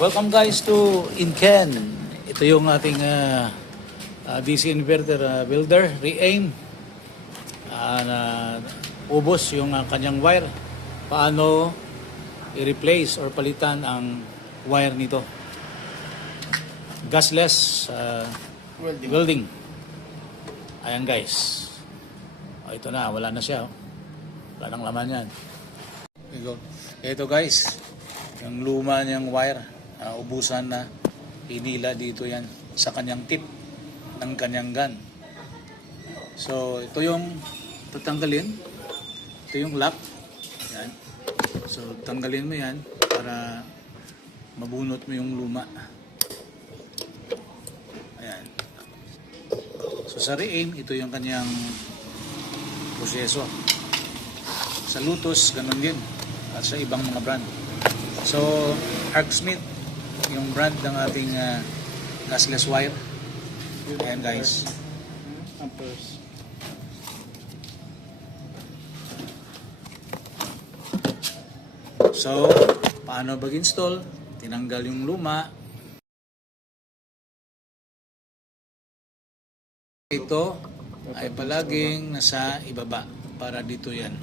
Welcome guys to Inken. Ito yung ating DC inverter builder, Re-aim. Ubos yung kanyang wire. Paano i-replace or palitan ang wire nito. Gasless welding. Ayan guys. Ito na, wala na siya. Wala nang laman yan. Ito guys, yung luma niyang wire. Ubusan na, hinila dito yan sa kanyang tip ng kanyang gun. So ito yung tatanggalin, ito yung lock yan. So tanggalin mo yan para mabunot mo yung luma. Ayan. So sa Re-aim, ito yung kanyang proseso. Sa Lotus ganun din, at sa ibang mga brand. So Arcsmith yung brand ng ating gasless wire. Ayan guys. Amperes. So, paano mag-install? Tinanggal yung luma. Ito ay palaging nasa ibaba para dito yan.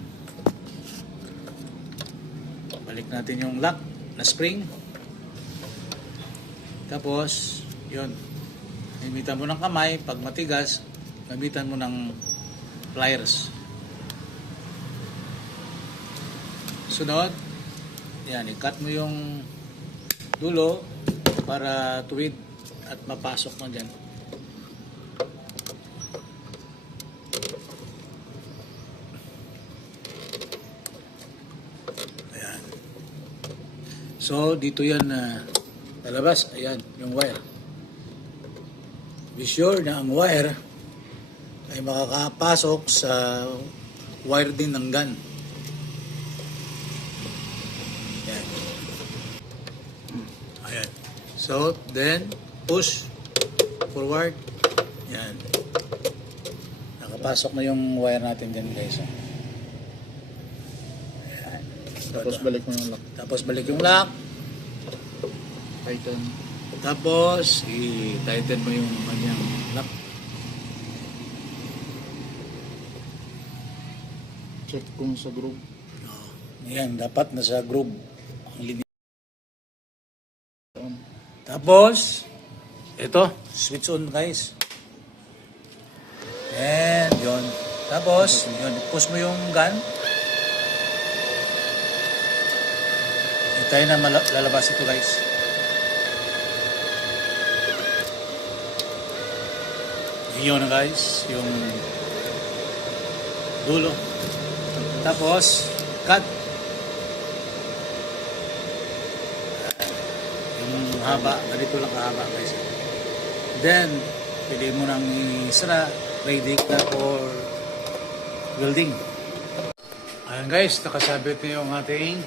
Balik natin yung lock na spring. Tapos, yun. Gamitan mo ng kamay. Pag matigas, gamitan mo ng pliers. Sunod, yan, i-cut mo yung dulo para tuwid at mapasok na dyan. Ayan. So, dito yan lalabas. Ayan, yung wire. Be sure na ang wire ay makakapasok sa wire din ng gun. Ayan. Ayan. So, then, push forward. Ayan. Nakapasok na yung wire natin dyan, guys. Ayan. Tapos balik mo yung lock. Tapos balik yung lock. Tighten. Tapos, i-tighten mo yung kanyang lock. Check kung sa groove. Ayan, dapat nasa groove ang linya. Tapos, ito, switch on guys. And, yun. Tapos, yun, push mo yung gun. Hintayin na lalabas ito guys. Yun na guys, yung dulo. Tapos, cut. Yung haba, ganito lang kahaba guys. Then, pili mo nang isara, ready ka for welding. Ayan guys, nakasabit na yung ating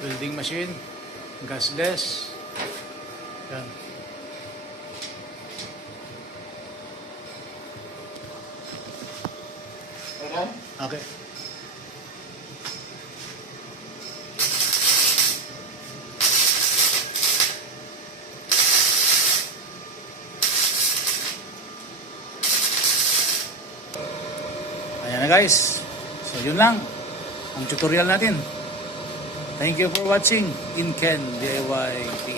welding machine. Gasless. Yan. Okay. Ayan na guys. So yun lang ang tutorial natin. Thank you for watching Inken DIY TV.